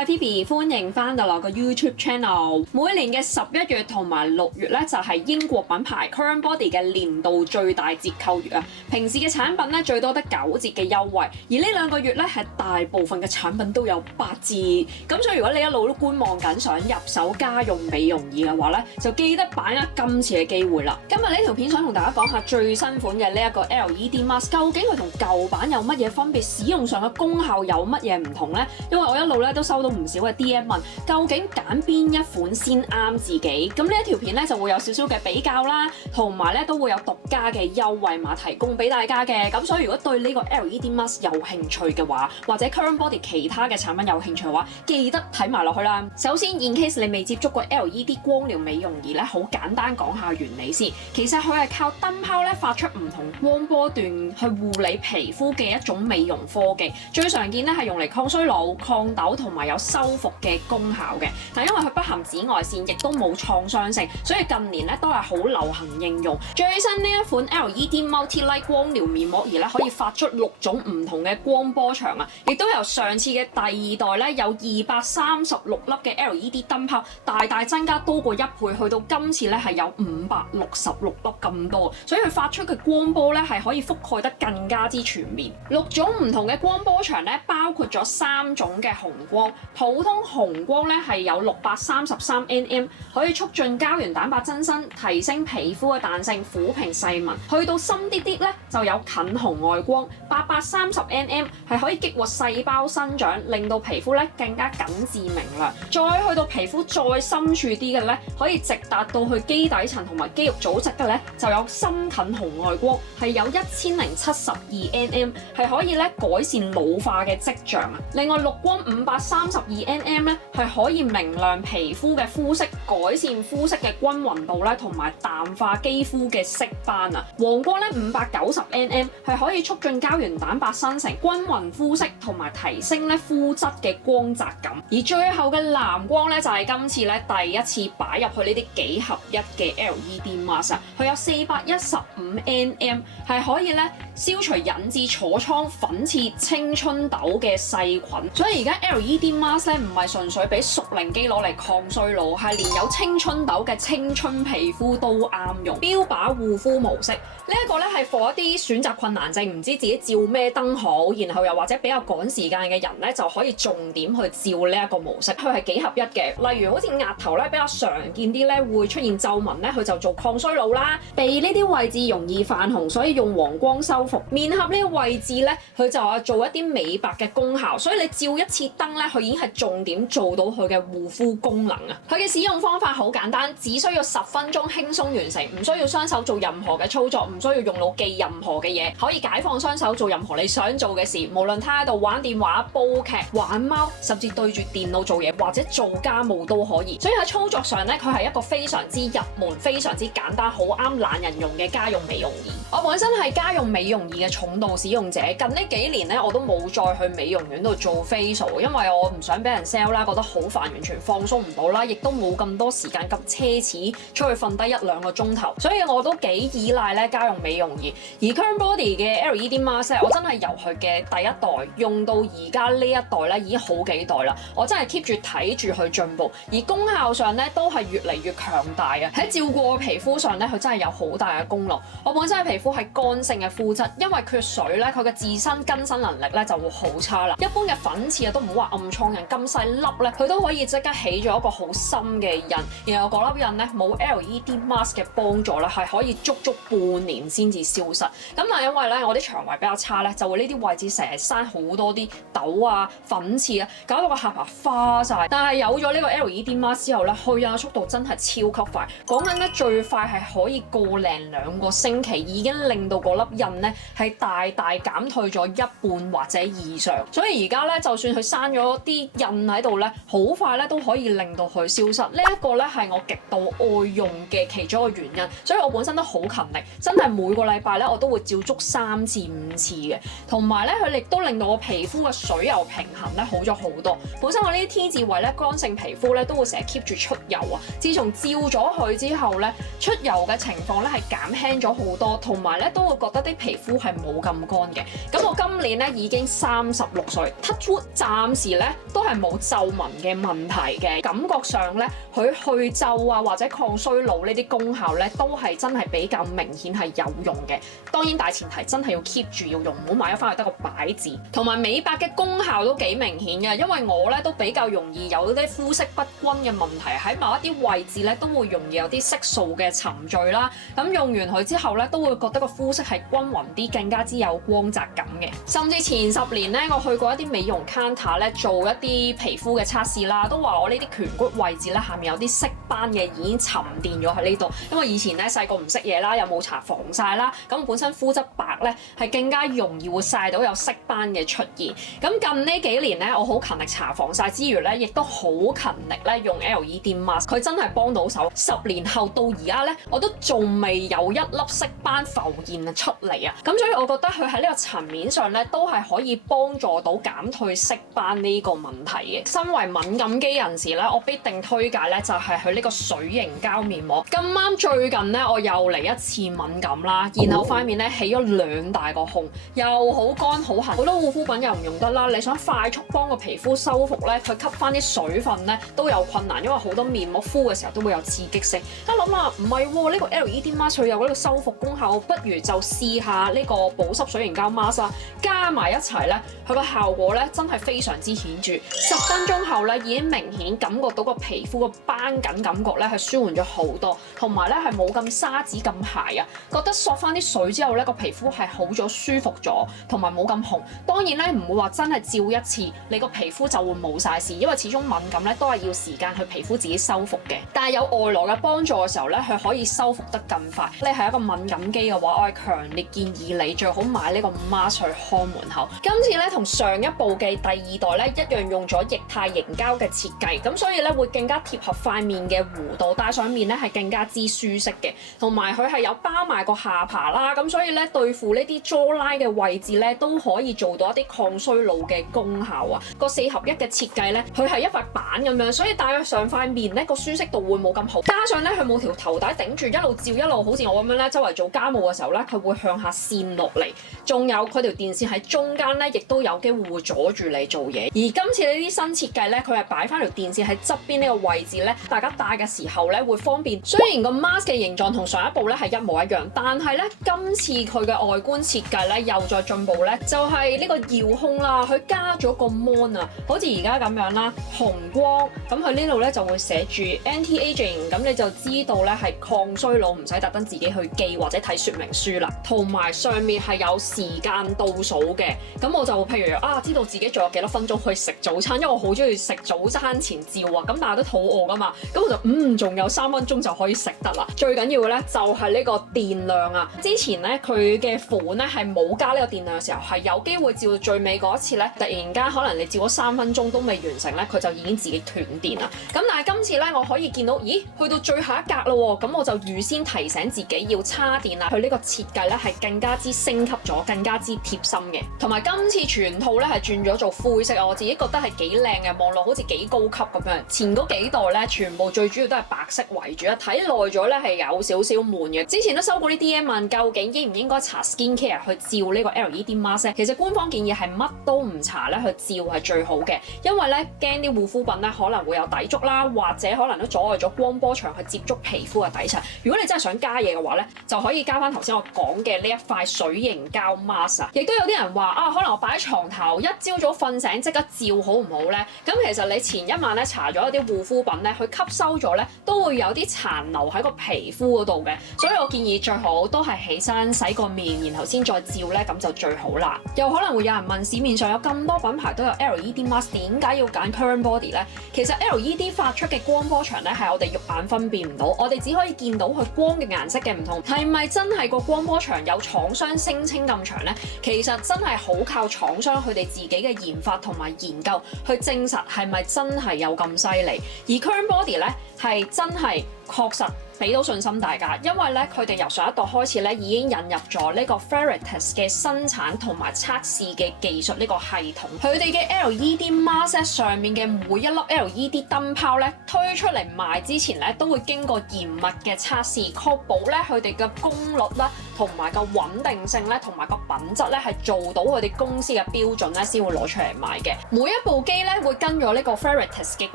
係 Phoebe，歡迎翻到我個 YouTube channel。每年嘅11月同埋6月咧，就係英國品牌 Current Body 嘅年度最大折扣月啊！平時嘅產品咧最多得9折嘅優惠，而呢2個月咧係大部分嘅產品都有8折。咁所以如果你一路都觀望緊想入手家用美容儀嘅話咧，就記得把握今次嘅機會啦。今日呢條片想同大家講下最新款嘅呢一個 LED mask， 究竟佢同舊版有乜嘢分別？使用上嘅功效有乜嘢唔同呢？因為我一路咧都收到唔少嘅 DM 問，究竟揀邊一款先啱自己？咁呢一條片咧就會有少少嘅比較啦，同埋咧都會有獨家嘅優惠碼提供俾大家嘅。咁所以如果對呢個 LED mask 有興趣嘅話，或者 Current Body 其他嘅產品有興趣嘅話，記得睇埋落去啦。首先 in case 你未接觸過 LED 光療美容儀咧，好簡單講下原理先。其實佢係靠燈泡咧發出唔同光波段去護理皮膚嘅一種美容科技。最常見咧係用嚟抗衰老、抗痘同埋有修復嘅功效嘅。但因為佢不含紫外線，亦都冇創傷性，所以近年咧都係好流行應用。最新呢一款 LED Multi-Light 光療面膜儀咧，可以發出6種唔同嘅光波長啊，亦都由上次嘅第2代咧有236粒嘅 LED 燈泡，大大增加多過1倍，去到今次咧係有566粒咁多，所以佢發出嘅光波咧係可以覆蓋得更加之全面。6種唔同嘅光波長咧，包括咗3種嘅紅光。普通紅光咧係有633 nm， 可以促進膠原蛋白增生，提升皮膚嘅彈性，撫平細紋。去到深啲啲咧，就有近紅外光830 nm， 係可以激活細胞生長，令到皮膚咧更加緊緻明亮。再去到皮膚再深處啲嘅咧，可以直達到去基底層同埋肌肉組織嘅咧，就有深近紅外光，係有1072 nm， 係可以咧改善老化嘅跡象啊。另外綠光532 nm 咧，係可以明亮皮膚嘅膚色，改善膚色嘅均勻度咧，同埋淡化肌膚嘅色斑啊。黃光咧590 nm， 係可以促進膠原蛋白生成，均勻膚色同埋提升咧膚質嘅光澤感。而最後嘅藍光咧就係今次咧第一次擺入去呢啲幾合一嘅 LED mask， 佢有415 nm， 係可以咧消除引致痤瘡、粉刺、青春痘嘅細菌。所以而家 LED mask 咧唔係純粹俾熟齡肌攞嚟抗衰老，係連有青春痘嘅青春皮膚都啱用。標靶護膚模式呢一個咧係 for 一啲選擇困難症，唔知自己照咩燈好，然後又或者比較趕時間嘅人咧，就可以重點去照呢一個模式。佢係幾合一嘅，例如好似額頭咧比較常見啲咧會出現皺紋咧，佢就做抗衰老啦。鼻呢啲位置容易泛紅，所以用黃光修復。面頰呢個位置咧，佢就話做一啲美白嘅功效，所以你照一次燈咧，佢已經係重點做到佢嘅護膚功能啊。佢嘅使用方法好簡單，只需要10分鐘輕鬆完成，唔需要雙手做任何嘅操作，唔需要用腦記任何嘅嘢，可以解放雙手做任何你想做嘅事，無論他喺度玩電話、煲劇、玩貓，甚至對住電腦做嘢或者做家務都可以。所以喺操作上咧，佢係一個非常之入門、非常之簡單、好啱懶人用嘅家用美容儀。我本身係家用美容儀嘅重度使用者，近呢幾年咧我都冇再去美容院度做 facial， 因為我唔想俾人 sell 啦，覺得好煩，完全放鬆唔到啦，亦都冇咁多時間咁奢侈出去瞓低1-2個鐘頭，所以我都幾依賴咧家用美容儀。而 Current Body 嘅 LED mask 我真係由佢嘅第1代用到而家呢一代咧，已經好幾代啦，我真係 keep 住睇住佢進步，而功效上咧都係越嚟越強大啊！喺照顧我皮膚上咧，佢真係有好大嘅功勞。我本身嘅皮膚係乾性嘅膚質，因為缺水咧，佢嘅自身更新能力咧就會好差啦。一般嘅粉刺啊，都唔好話暗瘡印咁細粒咧，佢都可以即刻起咗一個好深嘅印，然後嗰粒印咧冇 LED mask 嘅幫助咧，係可以足足半年先至消失。咁但係因為咧我啲腸胃比較差咧，就會呢啲位置成日生好多啲痘啊、粉刺啊，搞到個下巴花晒。但係有咗呢個 LED mask 之後咧，去印嘅速度真係超級快，講緊咧最快係可以1-2個星期已經令到嗰粒印咧係大大減退咗1半或者以上。所以而家咧就算佢生咗啲印喺度咧，好快咧都可以令到佢消失。呢一個咧係我極度愛用嘅其中一個原因，所以我本身都好勤力，真係每個禮拜咧我都會照足3至5次嘅。同埋咧佢亦都令到我皮膚嘅水油平衡咧好咗好多。本身我呢啲 T 字位咧乾性皮膚咧都會成日 keep 住出油啊，自從照咗佢之後咧，出油嘅情況咧係減輕咗好多，同埋咧都會覺得啲皮膚膚係冇咁乾嘅。咁我今年咧已經36歲 ，touch wood 暫時咧都係冇皺紋嘅問題嘅。感覺上咧，佢去皺啊或者抗衰老呢啲功效咧，都係真係比較明顯係有用嘅。當然大前提真係要 keep 住要用，唔好買咗翻去得個擺字。同埋美白嘅功效都幾明顯嘅，因為我咧都比較容易有啲膚色不均嘅問題，喺某一啲位置咧都會容易有啲色素嘅沉聚啦。咁用完佢之後咧，都會覺得個膚色係均勻啲，更加之有光澤感嘅。甚至前10年咧，我去過一啲美容 counter 咧做一啲皮膚嘅測試啦，都話我呢啲顴骨位置咧下面有啲色斑嘅已經沉澱咗喺呢度。因為以前咧細個唔識嘢啦，又冇搽防曬啦，咁本身膚質白咧係更加容易會曬到有色斑嘅出現。咁近呢幾年咧，我好勤力搽防曬之餘咧，亦都好勤力咧用 LED mask， 佢真係幫到手。10年後到而家咧，我都仲未有一粒色斑浮現出嚟啊！咁所以我覺得佢喺呢個層面上咧，都係可以幫助到減退色斑呢個問題嘅。身為敏感肌人士咧，我必定推介咧就係佢呢個水凝膠面膜。咁啱最近咧，我又嚟一次敏感啦，然後塊面咧起咗2大個孔，又好乾好痕，好多護膚品又唔用得啦。你想快速幫個皮膚修復咧，佢吸翻啲水分咧都有困難，因為好多面膜敷嘅時候都會有刺激性。一諗下唔係喎，呢個 LED mask 佢有嗰個修復功效，不如就試下呢個保濕水凝膠 mask 啦，加埋一齊咧，佢個效果咧真係非常之顯著。10分鐘後咧已經明顯感覺到個皮膚個斑緊感覺咧係舒緩咗好多，同埋咧係冇咁沙子咁鞋啊，覺得索翻啲水之後咧個皮膚係好咗舒服咗，同埋冇咁紅。當然咧唔會話真係照一次你個皮膚就會冇晒事，因為始終敏感咧都係要時間去皮膚自己修復嘅。但係有外來嘅幫助嘅時候咧，佢可以修復得更快。你係一個敏感肌嘅話，我係強烈建議你最好買呢個 mask 去看門口。今次咧同上一部嘅第2代咧一樣用咗液態凝膠嘅設計，咁所以咧會更加貼合塊面嘅弧度，戴上面咧係更加之舒適嘅。同埋佢係有包埋個下巴啦，咁所以咧對付呢啲 jawline 嘅位置咧都可以做到一啲抗衰老嘅功效啊！個4合1嘅設計咧，佢係一塊板咁樣，所以戴咗上塊面咧個舒適度會冇咁好。加上咧佢冇條頭帶頂住，一路照一路好似我咁樣咧，周圍做家務嘅時候咧，佢會向下線落嚟。仲有佢條電線喺中間咧，亦都有機會會阻住你做嘢。而今次呢啲新設計咧，佢係擺翻條電線喺側邊呢個位置咧，大家戴嘅時候咧會方便。雖然個 mask 嘅形狀同上一部咧係一模一樣，但係咧今次佢嘅外觀設計咧又再進步咧，就係呢個遙控啦，佢加咗個 mon 啊，好似而家咁樣啦，紅光，咁佢呢度咧就會寫住 anti-aging， 咁你就知道咧係抗衰老，唔使特登自己去記或者睇說明書啦。同埋上面係有時間倒數嘅，咁我就譬如知道自己仲有幾多分鐘去食早餐，因為我好中意食早餐前照啊，咁但係都肚餓噶嘛，咁我就仲有3分鐘就可以食得啦。最緊要嘅咧就係呢個電量啊，之前咧佢嘅款咧係冇加呢個電量嘅時候，係有機會照到最尾嗰一次咧，突然間可能你照咗3分鐘都未完成咧，佢就已經自己斷電啦。咁但係今次咧我可以見到，咦，去到最後一格咯喎，咁我就預先提醒自己要叉電啦。佢呢個設計咧係更加之升級咗，更加之貼心嘅。同埋今次全套咧係轉咗做灰色啊，我自己覺得係幾靚嘅，望落好似幾高級咁樣。前嗰幾代咧全部最主要都係白色為主啊，睇耐咗咧係有少少悶嘅。之前都收過啲 DM 問究竟應唔應該搽 skin care 去照呢個 LED mask， 其實官方建議係乜都唔搽咧去照係最好嘅，因為咧驚啲護膚品咧可能會有抵觸啦，或者可能都阻礙咗光波長去接觸皮膚嘅底層。如果你真係想加嘢嘅話咧，就可以加翻頭先我講嘅呢一塊水凝膠 mask。亦都有啲人話可能我擺喺床頭，一朝早瞓醒即刻照好唔好咧？咁其實你前一晚咧搽咗一啲護膚品咧，佢吸收咗咧都會有啲殘留喺個皮膚嗰度嘅，所以我建議最好都係起身洗個面，然後先再照咧，咁就最好啦。又可能會有人問，市面上有咁多品牌都有 LED mask， 點解要揀 Current Body 咧？其實 LED 發出嘅光波長咧係我哋肉眼分辨唔到，我哋只可以見到佢光嘅顏色嘅唔同，係咪真係個光波長有廠商聲稱咁長咧？其實真係好靠廠商佢哋自己嘅研發同埋研究去證實係咪真係有咁犀利。而 Current Body 咧係真係確實俾到信心大家，因為咧佢哋由上一代開始咧已經引入咗呢個 Veritas 嘅生產同埋測試嘅技術呢個系統。佢哋嘅 LED mask 上面嘅每一粒 LED 燈泡咧推出嚟賣之前咧都會經過嚴密嘅測試，確保咧佢哋嘅功率啦同埋個穩定性咧，同埋個品質咧係做到佢哋公司嘅標準咧，先會攞出嚟賣嘅。每一部機咧會跟咗呢個 Veritas 嘅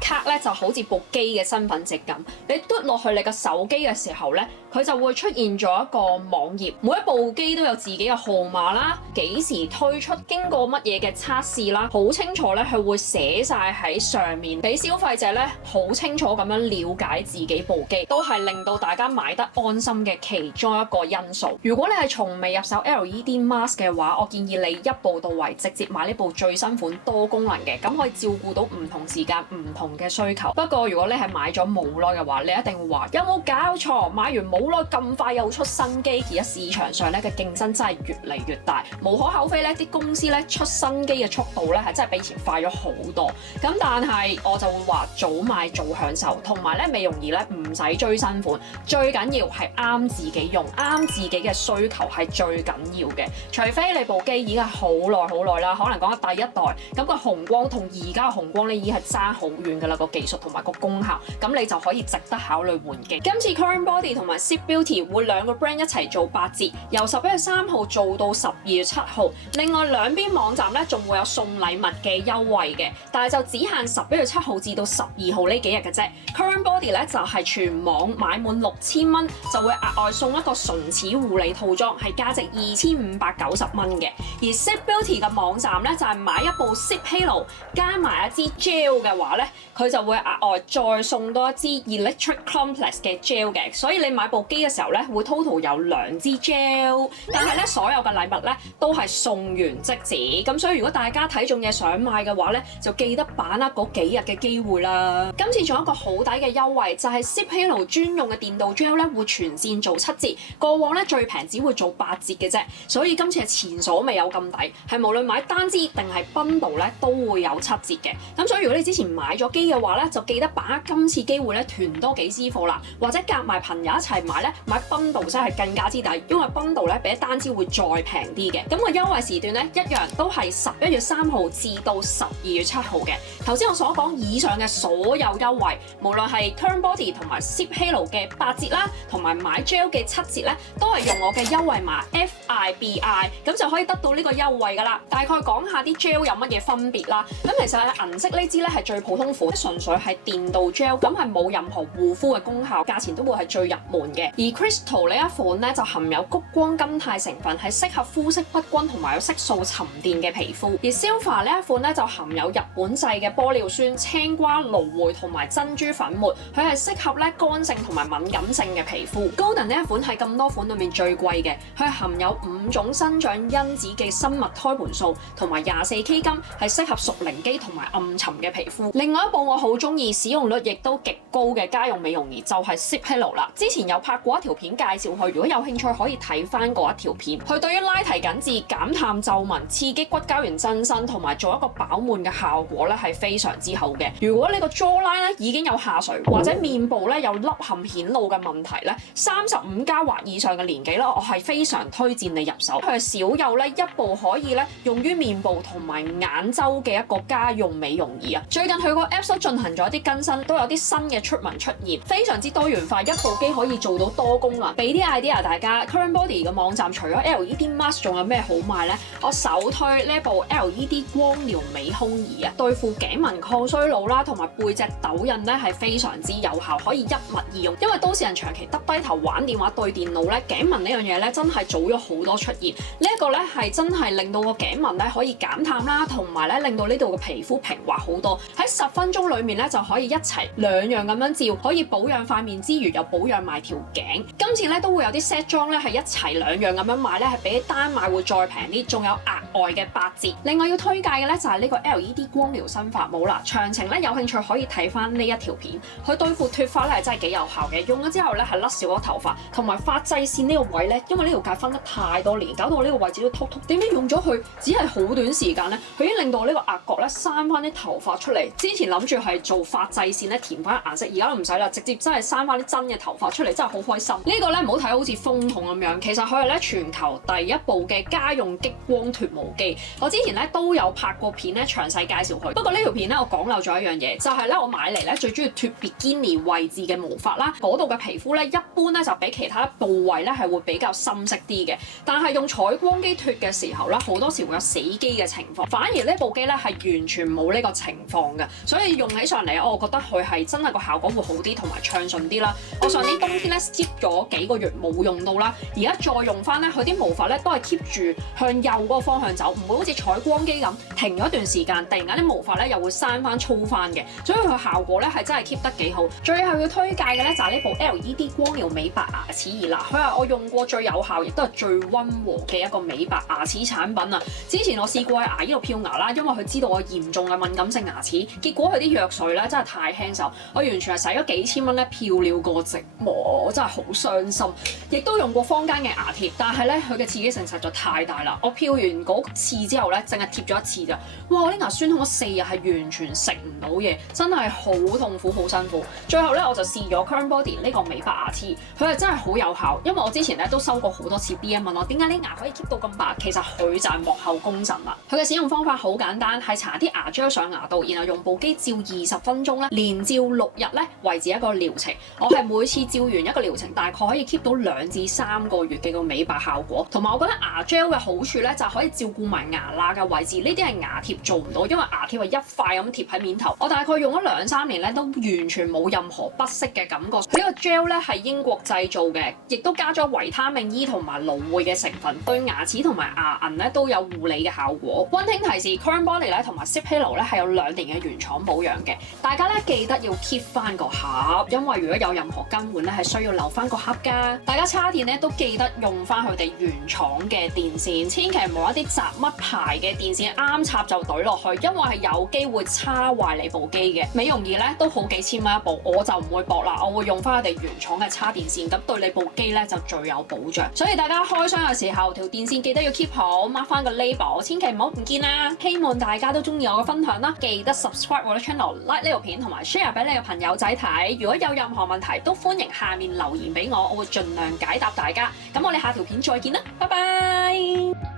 卡咧，就好似部機嘅身份證咁。你嘟落去你個手機嘅時候咧，佢就會出現咗一個網頁，每一部機都有自己嘅號碼啦，幾時推出，經過乜嘢嘅測試啦，好清楚咧，佢會寫晒喺上面，俾消費者咧好清楚咁樣了解自己部機，都係令到大家買得安心嘅其中一個因素。如果你係從未入手 LED mask 嘅話，我建議你一步到位，直接買呢部最新款多功能嘅，咁可以照顧到唔同時間唔同嘅需求。不過如果你係買咗冇耐嘅話，你一定會話有冇搞錯？買完冇耐咁快又出新機，而家市場上咧嘅競爭真係越嚟越大，無可厚非咧，啲公司咧出新機嘅速度咧係真係比以前快咗好多。咁但係我就會話早買早享受，同埋咧美容儀咧唔使追新款，最緊要係啱自己用，啱自己嘅需求係最緊要嘅。除非你部機已經係好耐啦，可能講緊第一代，咁個紅光同而家嘅紅光咧已經係爭好遠㗎啦，個技術同埋個功效，咁你就可以值得考慮換機。今次 Current Body 同埋 Sip Beauty 會兩個 brand 一齊做8折，由11月3號做到12月7號。另外兩邊網站咧仲會有送禮物嘅優惠嘅，但係就只限11月7號至到12號呢幾日嘅啫。Current Body 咧就係全網買滿6000蚊就會額外送一個唇齒護理套裝，係價值2590蚊嘅。而 Sip Beauty 嘅網站咧就係買一部 Sip Halo 加埋一支 gel 嘅話咧，佢就會額外再送多一支 Electric Complex 嘅 gel 嘅，所以你買部機嘅時候咧會 total 有2支 gel， 但係咧所有嘅禮物咧都係送完即止。咁所以如果大家睇中嘢想買嘅話咧，就記得把握嗰幾日嘅機會啦。今次仲有一個好抵嘅優惠，就係 Sip Halo 專用嘅電導 gel 咧會全線做7折，過往咧最平只會做8折嘅啫，所以今次係前所未有咁抵，係無論買單支定係 bundle 咧都會有7折嘅。咁所以如果你之前買咗機嘅話咧，就記得把握今次機會咧囤多幾支貨啦，或者夾埋朋友一齊買咧，買 bundle 真係更加之抵，因為 bundle 咧比單支會再平啲嘅。咁個優惠時段咧一樣都係11月3號至到12月7號嘅。頭先我所講以上嘅所有優惠，無論係 Current Body 同埋 Sip Halo 嘅8折啦，同埋買 gel 嘅7折咧，都係用我嘅優惠碼 FIBI， 咁就可以得到呢個優惠噶啦。大概講下啲 gel 有乜嘢分別啦。咁其實銀色呢支咧係最普通款，純粹係電導 gel， 咁係冇任何護膚嘅功效，價錢都會係最入門嘅。而 Crystal 呢一款咧就含有谷光甘肽成分，係適合膚色不均同埋有色素沉澱嘅皮膚。而 Silver 呢一款咧就含有日本製嘅玻尿酸、青瓜、蘆薈同埋珍珠粉末，佢係適合咧乾性同埋敏感性嘅皮膚。Golden 呢一款係咁多款裏面最貴嘅，佢係含有5種生長因子嘅生物胎盤素同埋24K 金，係適合熟齡肌同埋暗沉嘅皮膚。另外一部我好中意、使用率亦都極高嘅家用美容儀就係 Sip Halo 啦。之前有拍過一條片介紹佢，如果有興趣可以睇翻嗰一條片。佢對於拉提緊緻、減淡皺紋、刺激骨膠原增生同埋做一個飽滿嘅效果咧係非常之好嘅。如果你個 jawline 咧已經有下垂或者面部咧有凹陷顯露嘅問題咧，35+或以上嘅年紀咧，我係非常推薦你入手。佢係少有咧一部可以咧用於面部同埋眼周嘅一個家用美容儀啊！最近佢個 Apps 都進行咗一啲更新，都有啲新嘅出文出現，非常之多元化。一部機可以做到多功能，俾啲 idea 大家。Current Body 嘅網站除咗 LED mask 仲有咩好賣呢？我首推呢部 LED 光療美胸儀啊，對付頸紋抗衰老啦，同埋背脊抖印咧係非常之有效，可以一物二用。因為都市人長期耷低頭玩電話對電腦咧，頸紋呢樣嘢咧真係早咗好多出現。呢一個咧係真係令到個頸紋咧可以減淡啦，同埋咧令到呢度嘅皮膚平滑好多。喺10分鐘裏面咧就可以一齊兩樣咁樣照，可以保養塊面之餘又保養埋條頸。今次咧都會有啲 set 裝咧係一齊兩樣咁樣買咧，係比單買會再平啲，仲有額外嘅8折。另外要推介嘅咧就係呢個 LED 光療新髮帽啦。詳情咧有興趣可以睇翻呢一條片，佢對付脫髮咧係真係幾有效嘅。用咗之後咧係甩少咗頭髮，同埋髮際線呢個位咧，因為呢條界分得太多年，搞到我呢個位置都禿禿。點解用咗佢只係好短時間咧，佢已經令到我呢個額角咧生翻啲頭髮出嚟。之前諗住係做髮際線咧填翻顏色，而家都唔使啦，直接真係生翻啲真嘅頭髮出嚟，真係好開心。呢個咧唔好睇好似風筒咁樣，其實佢係咧全球第一部嘅家用激光脫毛部機。我之前咧都有拍過片咧，詳細介紹佢。不過呢條片咧，我講漏咗一樣嘢，就係咧我買嚟咧最中意脫 bikini 位置嘅毛髮啦，嗰度嘅皮膚咧一般咧就比其他部位咧係會比較深色啲嘅。但係用採光機脫嘅時候咧，好多時會有死機嘅情況，反而呢部機咧係完全冇呢個情況嘅，所以用起上嚟我覺得佢係真係個效果會好啲同埋暢順啲啦。我上年冬天咧 skip 咗幾個月冇用到啦，而家再用翻咧，佢啲毛髮咧都係 keep 住向右嗰個方向走，唔會好似採光機咁停咗一段時間，突然間啲毛髮咧又會生翻粗翻嘅，所以佢效果咧係真係 keep 得幾好。最後要推介嘅咧就係呢部 LED 光療美白牙齒儀啦，佢係我用過最有效亦都係最溫和嘅一個美白牙齒產品啊！之前我試過喺牙醫度漂牙啦，因為佢知道我嚴重嘅敏感性牙齒，結果佢啲藥水咧真係太輕手，我完全係使咗幾千蚊咧漂了個寂寞，我真係好傷心。亦都用過坊間嘅牙貼，但係咧佢嘅刺激性實在太大啦！我漂完嗰次之後咧，淨係貼咗一次咋，哇！我啲牙酸痛咗4日，係完全食唔到嘢，真係好痛苦，好辛苦。最後咧我就試咗 Current Body 呢個美白牙齒，佢係真係好有效，因為我之前咧都收過好多次 DM 問我點解啲牙可以 keep 到咁白，其實佢就係幕後功臣啦。佢嘅使用方法好簡單，係搽啲牙膠上牙度，然後用部機照20分鐘咧，連照6日咧為止一個療程。我係每次照完一個療程，大概可以 keep 到2至3個月嘅個美白效果。同埋我覺得牙 gel 嘅好處咧，就係可以照顧埋牙罅嘅位置，呢啲係牙貼做唔到，因為牙貼係一塊咁貼喺面頭。我大概用咗2-3年咧，都完全冇任何不適嘅感覺。呢個 gel 咧係英國製造嘅，亦都加咗維他命 E 同埋蘆薈嘅成分，對牙齒同埋牙齦咧都有護理嘅效果。溫馨提示 Current Body 咧同埋 ZipHalo 咧係有2年嘅原廠保養嘅，大家咧記得要 keep 翻個盒，因為如果有任何更換咧係需要留翻個盒㗎。大家叉電咧都記得用翻佢哋原廠嘅電線，千祈唔好一啲雜乜牌嘅電線啱插就懟落去，因為係有機會叉壞你部機嘅。美容儀咧都好幾千蚊一部，我就唔會搏啦，我會用翻佢哋原廠嘅叉電線，咁對你部機咧就最有保障。所以大家開箱嘅時候，條電線記得要 keep 好，mark 翻個 label， 千祈唔好唔見啦。希望大家都中意我嘅分享啦，記得 subscribe 我嘅 channel、like 呢條片同埋 share 俾你嘅朋友仔睇。如果有任何問題，都歡迎下面留言俾我，我會盡量解答大家。咁我哋下條片再見啦，拜拜。